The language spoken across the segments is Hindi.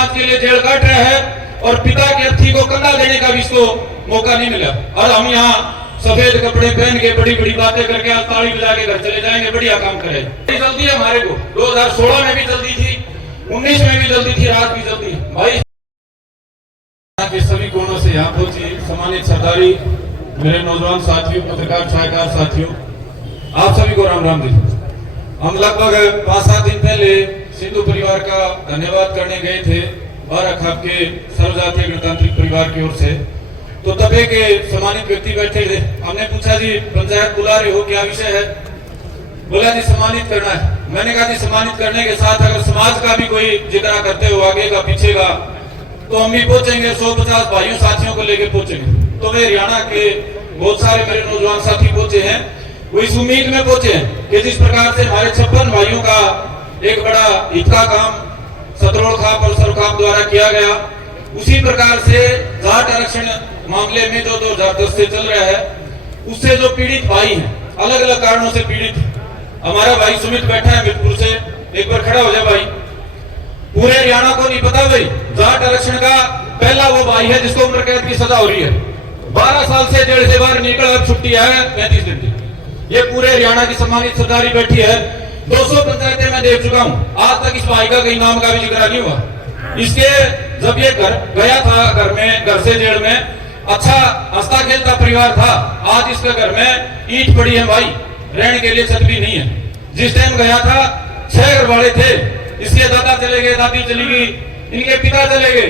समाज के लिए जेल काट रहा है और पिता की अर्थी को कंधा देने का भी इसको मौका नहीं मिला। और हम यहाँ सफेद कपड़े पहन के बड़ी बड़ी बातें करके आज ताली बजा के घर चले जाएंगे, बढ़िया काम करें। जल्दी है हमारे को, 2016 में भी जल्दी थी, 19 में भी जल्दी थी, रात भी जल्दी। भाई के सभी कोणों से यहाँ पहुंची सम्मानित सरदारी, मेरे नौजवान साथियों, पत्रकार छायाकार साथियों, आप सभी को राम राम जी। हम लगभग 5-7 दिन पहले सिंधु परिवार का धन्यवाद करने गए थे बाराखाप के सर्वजातीय गणतांत्रिक परिवार की ओर से। तो तब एक सम्मानित व्यक्ति बैठे थे, हमने पूछा जी पंचायत बुला रहे हो, क्या विषय है? बोला जी सम्मानित करना है। मैंने कहा जी सम्मानित करने के साथ अगर समाज का भी कोई जिक्र करते हो, आगे का पीछे का, तो हम भी पहुंचेंगे, 150 भाइयों साथियों को लेके पहुंचेंगे। तो वे हरियाणा के बहुत सारे मेरे नौजवान साथी पहुंचे हैं, वो इस उम्मीद में पहुंचे हैं कि जिस प्रकार से हमारे 56 भाइयों का एक बड़ा हित का काम सतरोड़ खाप और सरखाप द्वारा किया गया, उसी प्रकार से जाट आरक्षण मामले में जो 2010 से चल रहा है, उससे जो पीड़ित भाई हैं, अलग अलग कारणों से पीड़ित। हमारा भाई सुमित बैठा है मितपुर से, एक बार खड़ा हो जाए भाई। पूरे हरियाणा को नहीं पता भाई, जाट आरक्षण का पहला वो भाई है जिसको उम्र कैद की सजा हो रही है। 12 साल से जेल से बाहर निकल, अब छुट्टी है 35 दिन की। ये पूरे हरियाणा की सम्मानित सरदारी बैठी है। 200 पंचायतें मैं देख चुका हूँ, आज तक इस भाई का कहीं नाम का भी जिक्र नहीं हुआ। इसके जब ये घर गया था, घर से जेल में अच्छा हंसता खेलता परिवार था, आज इसके घर में ईंट पड़ी है भाई, रहने के लिए छत भी नहीं है। जिस टाइम गया था 6 घर वाले थे, इसके दादा चले गए, दादी चली गई, इनके पिता चले गए।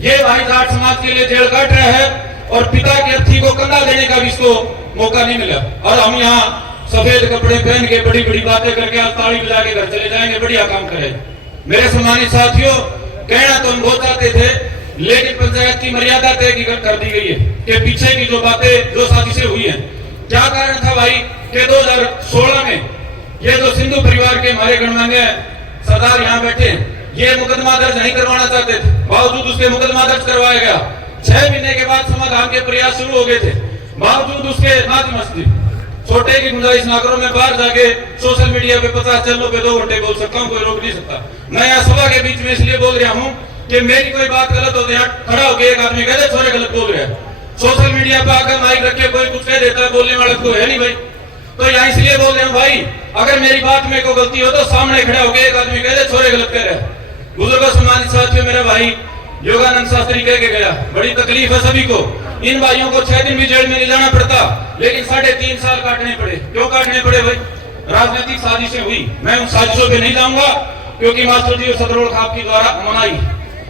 ये भाई जाट समाज के लिए जेल काट रहा है और पिता की अर्थी को कंधा देने का भी इसको मौका नहीं मिला। और हम यहाँ सफेद कपड़े पहन के बड़ी बड़ी बातें करके आज ताली बजा के घर चले जाएंगे, बढ़िया काम करें। मेरे सम्मानित साथियों, कहना तो हम बहुत चाहते थे, लेकिन पंचायत की मर्यादा तय कर दी गई है कि पीछे की जो बातें जो साजिशें हुई हैं। क्या कारण था भाई कि 2016 में ये जो सिंधु परिवार के हमारे गणमान्य सरदार यहाँ बैठे, ये मुकदमा दर्ज नहीं करवाना चाहते थे, बावजूद उसके मुकदमा दर्ज करवाया गया। 6 महीने के बाद समाधान के प्रयास शुरू हो गए थे, बावजूद उसके नाज छोटे की गुंजाइश ना करो। मैं बाहर जाके सोशल मीडिया पे 50 चैनलों पे 2 घंटे बोल सकता हूँ, कोई रोक नहीं सकता। मैं यहाँ सभा के बीच में इसलिए बोल रहा हूँ कि मेरी कोई बात गलत हो तो यहाँ खड़ा होकर एक आदमी कहते छोरे गलत बोल रहे हैं। सोशल मीडिया पे आकर माइक रखे कोई कुछ कह देता है, बोलने वाला तो है नहीं भाई। तो यहाँ इसलिए बोल रहे हैं भाई, अगर मेरी बात में कोई गलती हो तो सामने खड़ा होकर एक आदमी कहते छोरे गलत कह रहे हैं। बुजुर्गों सम्मानित साथियों, मेरा भाई योगानंद शास्त्री कह के गया, बड़ी तकलीफ है सभी को। इन भाइयों को 6 दिन भी जेल में नहीं जाना पड़ता, लेकिन 3.5 साल काटने पड़े। क्यों काटने पड़े भाई? राजनीतिक साजिशें हुई। मैं उन साजिशों पे नहीं जाऊंगा क्योंकि मास्टर जी और सतरोड़ खाप की द्वारा मनाई,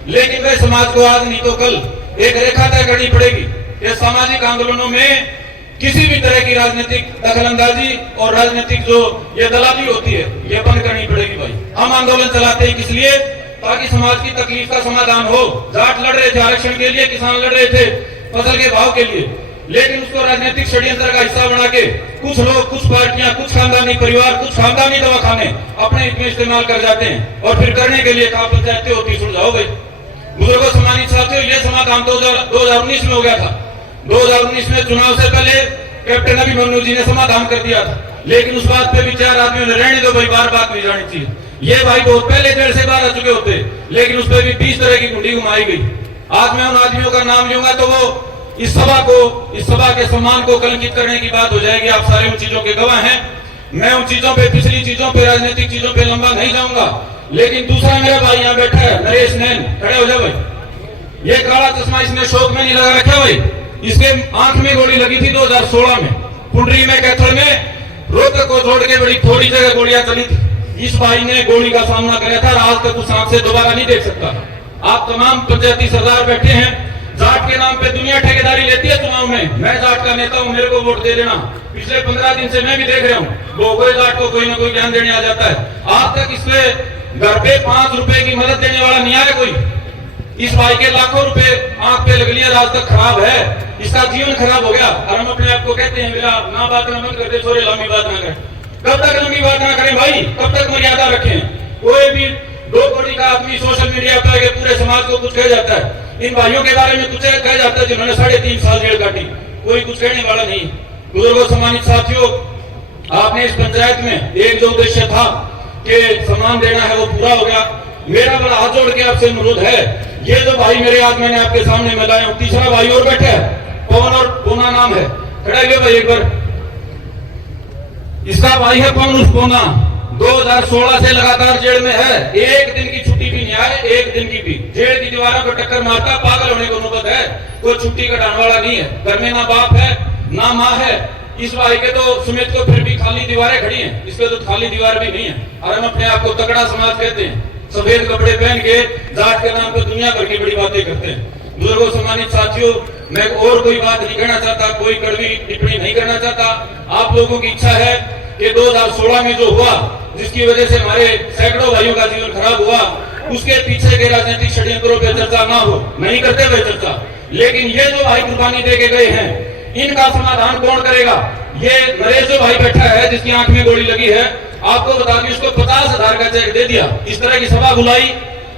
लेकिन वह समाज को आज नहीं तो कल एक रेखा तय करनी पड़ेगी कि सामाजिक आंदोलनों में किसी भी तरह की राजनीतिक दखलंदाजी और राजनीतिक जो ये दलाली होती है, ये बंद करनी पड़ेगी भाई। हम आंदोलन चलाते हैं किस लिए? ताकि समाज की तकलीफ का समाधान हो। जाट लड़ रहे थे आरक्षण के लिए, किसान लड़ रहे थे फसल के भाव के लिए, लेकिन उसको राजनीतिक षड्यंत्र का हिस्सा बना के कुछ लोग, कुछ पार्टियां, कुछ खानदानी परिवार, कुछ खानदानी दवाखाने अपने हित में इस्तेमाल कर जाते हैं और फिर करने के लिए कहा पंचायतें होती सुलझाओ गई। बुजुर्गों सम्मानित साथियों, ये समाधान 2019 में हो गया था। 2019 में चुनाव से पहले कैप्टन अभिमन्यु जी ने समाधान कर दिया था, लेकिन उस बात पे भी 4 आदमियों ने रहने दो भाई, बार बात नहीं जानी चाहिए। ये भाई बहुत पहले जेल से बाहर आ चुके होते, लेकिन उस पर भी 20 तरह की गुंडी घुमाई गई। आज मैं उन आदमियों का नाम लूंगा तो वो इस सभा के सम्मान को कलंकित करने की बात हो जाएगी। आप सारे उन चीजों के गवाह हैं। मैं उन चीजों पे, पिछली चीजों पे, राजनीतिक चीजों पे लंबा नहीं जाऊंगा। लेकिन दूसरा मेरा भाई यहाँ बैठा है, नरेश नैन, खड़े हो जाओ भाई। ये काला चश्मा इसने शौक में नहीं लगा रखा भाई, इसके आंख में गोली लगी थी 2016 में, पुंडरी में, कैथल में, रोहतक को छोड़ के बड़ी थोड़ी जगह गोलियां चली थी। इस भाई ने गोली का सामना किया था, आज तक उस आंख से दोबारा नहीं देख सकता। आप तमाम पंचायती सरदार बैठे हैं, जाट के नाम पे दुनिया ठेकेदारी लेती है चुनाव में। मैं जाट का नेता हूं, मेरे को वोट दे देना। पिछले 15 दिन से मैं भी देख रहा हूँ, वो कोई जाट को कोई ना कोई ज्ञान देने आ जाता है। आज तक इसमें घर पे 5 रुपए की मदद देने वाला नहीं आया कोई। इस भाई के लाखों रुपए आंख पे लग लिया, आज तक खराब है, इसका जीवन खराब हो गया। और हम अपने आप को कहते हैं मेरा ना बात ना बंद करते, छोरे लंबी बात ना करें। कब तक लंबी बात ना करें भाई? कब तक मर्यादा रखें? कोई भी 2 कोटी का आदमी सोशल मीडिया पर आके पूरे समाज को कुछ कह जाता है। इन भाइयों के बारे में कुछ कहा जाता है जिन्होंने 3.5 साल जेल काटी, कोई कुछ कहने वाला नहीं। बुजुर्गों सम्मानित साथियों, आपने इस पंचायत में एक जो उद्देश्य था कि सम्मान देना है वो पूरा हो गया। मेरा बड़ा हाथ जोड़ के आपसे अनुरोध है, ये जो भाई मेरे हाथ मैंने आपके सामने मिलाया हूं, तीसरा भाई और बैठा है, पवन और पूना नाम है, खड़ा है भाई एक बार। इसका भाई है पवन उर्फ पूना, 2016 से लगातार जेल में है, एक दिन की छुट्टी भी नहीं आए, एक दिन की भी। जेल की दीवारों को टक्कर मारता, पागल होने को नौबत है, कोई छुट्टी कटाने वाला नहीं है। घर में ना बाप है ना माँ है। इस भाई के तो सुमित को फिर भी खाली दीवारें खड़ी हैं, इसके तो खाली दीवार भी नहीं है। और हम अपने आप को तगड़ा समाज कहते हैं, सफेद कपड़े पहन के जाट के नाम पर दुनिया भर की बड़ी बातें करते हैं। बुजुर्गों, सम्मानित साथियों, मैं और कोई बात नहीं कहना चाहता, कोई कड़वी टिप्पणी नहीं करना चाहता। आप लोगों की इच्छा है कि 2016 में जो हुआ, जिसकी वजह से हमारे सैकड़ों भाइयों का जीवन खराब हुआ, उसके पीछे के राजनीतिक षड्यंत्रों पर चर्चा ना हो, नहीं करते हुए चर्चा। लेकिन ये जो भाई कुर्बानी दे के गए हैं, इनका समाधान कौन करेगा? ये नरेश जो भाई बैठा है, जिसकी आंख में गोली लगी है, आपको बता दूं, उसको 50,000 का चेक दे दिया। इस तरह की सभा बुलाई,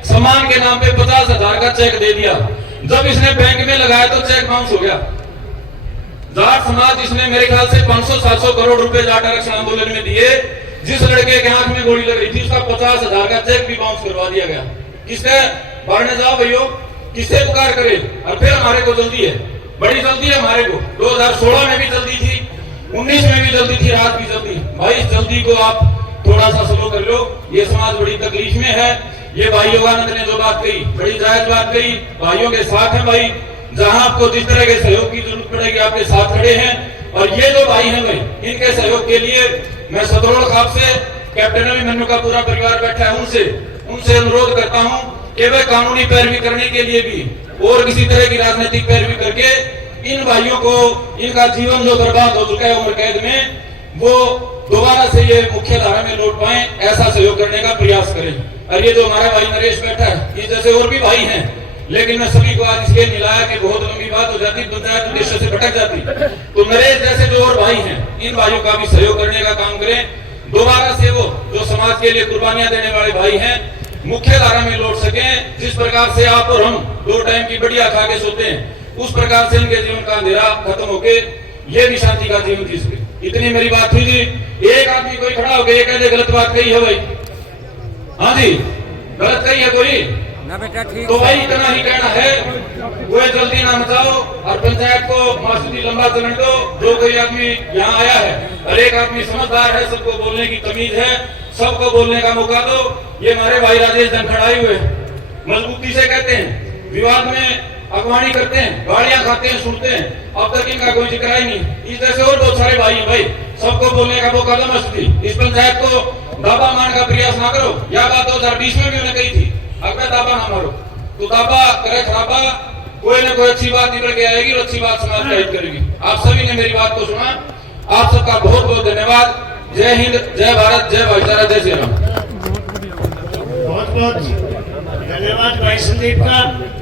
सम्मान के नाम पे 50,000 का चेक दे दिया। जब इसने बैंक में लगाया तो चेक बाउंस हो गया। जाट समाज इसने मेरे ख्याल से 500-700 करोड़ रुपए जाट आरक्षण आंदोलन में दिए। जिस लड़के के आंख में गोली लग रही थी, उसका 50,000 का चेक भी बाउंस करवा दिया गया। किसने भरने जाओ भैया, किससे पुकार करे? और फिर हमारे को जल्दी है, बड़ी जल्दी है हमारे को। 2016 में भी जल्दी थी, 19 में भी जल्दी थी, रात भी जल्दी। भाई इस जल्दी को आप थोड़ा सा स्लो कर लो। ये समाज बड़ी तकलीफ में है। ये भाई योगानंद ने जो बात कही, बड़ी जायज बात कही, भाइयों के साथ है भाई। जहां आपको जिस तरह के सहयोग की जरूरत पड़ेगी, आपके साथ खड़े हैं। और ये जो भाई हैं भाई, इनके सहयोग के लिए मैं सतरोड़ खाप से, कैप्टन अभिमन्यु का पूरा परिवार बैठा है, उनसे अनुरोध करता हूं कि वे कानूनी पैरवी करने के लिए भी और किसी तरह की राजनीतिक पैरवी करके इन भाइयों को, इनका जीवन जो बर्बाद हो चुका है उम्र कैद में, वो दोबारा से ये मुख्य धारा में लौट पाए, ऐसा सहयोग करने का प्रयास करें। और ये जो हमारा भाई नरेश बैठा है, इस जैसे और भी भाई हैं, लेकिन मैं सभी को आज इसलिए मिलाया कि बहुत लंबी बात हो जाती, पंचायत उद्देश्य से भटक जाती। तो नरेश जैसे जो और भाई हैं, इन भाइयों का भी सहयोग करने का काम करें। दोबारा से वो जो समाज के लिए कुर्बानियां देने वाले भाई हैं, मुख्य धारा में लौट सकें। जिस प्रकार से आप और हम 2 टाइम की बढ़िया खा के सोते हैं, उस प्रकार से इनके जीवन का अंधेरा खत्म होके ये भी शांति का जीवन जी सके। इतनी मेरी बात हुई जी। एक आदमी कोई खड़ा होकर ये कहते गलत बात कही है भाई, हाँ जी गलत कही है कोई ना बेटा, ठीक तो भाई इतना ही कहना है, वो जल्दी ना मचाओ और पंचायत को मासूदी लंबा चलने दो। जो कोई आदमी यहाँ आया है, हर एक आदमी समझदार है, सबको बोलने की तमीज है, सबको बोलने का मौका दो। ये हमारे भाई राजेश धनखड़ाई हुए मजबूती से कहते हैं, विवाद में अगवानी करते हैं, गाड़ियां खाते हैं, सुनते हैं, अब तक इनका कोई जिक्र ही नहीं। इस जैसे और बहुत सारे भाई हैं भाई, सबको बोलने का मौका दो। मस्ती इस पंचायत को दावा मान का प्रयास ना करो। यह बात 2020 में भी उन्हें कही थी, अगर दावा ना मारो तो दावा करे खराबा, कोई ना कोई अच्छी बात निकल के आएगी और अच्छी बात समाज का हित करेगी। आप सभी ने मेरी बात को सुना, आप सबका बहुत बहुत धन्यवाद। जय हिंद, जय भारत, जय भाईचारा, जय श्री राम। बहुत बहुत धन्यवाद भाई संदीप का।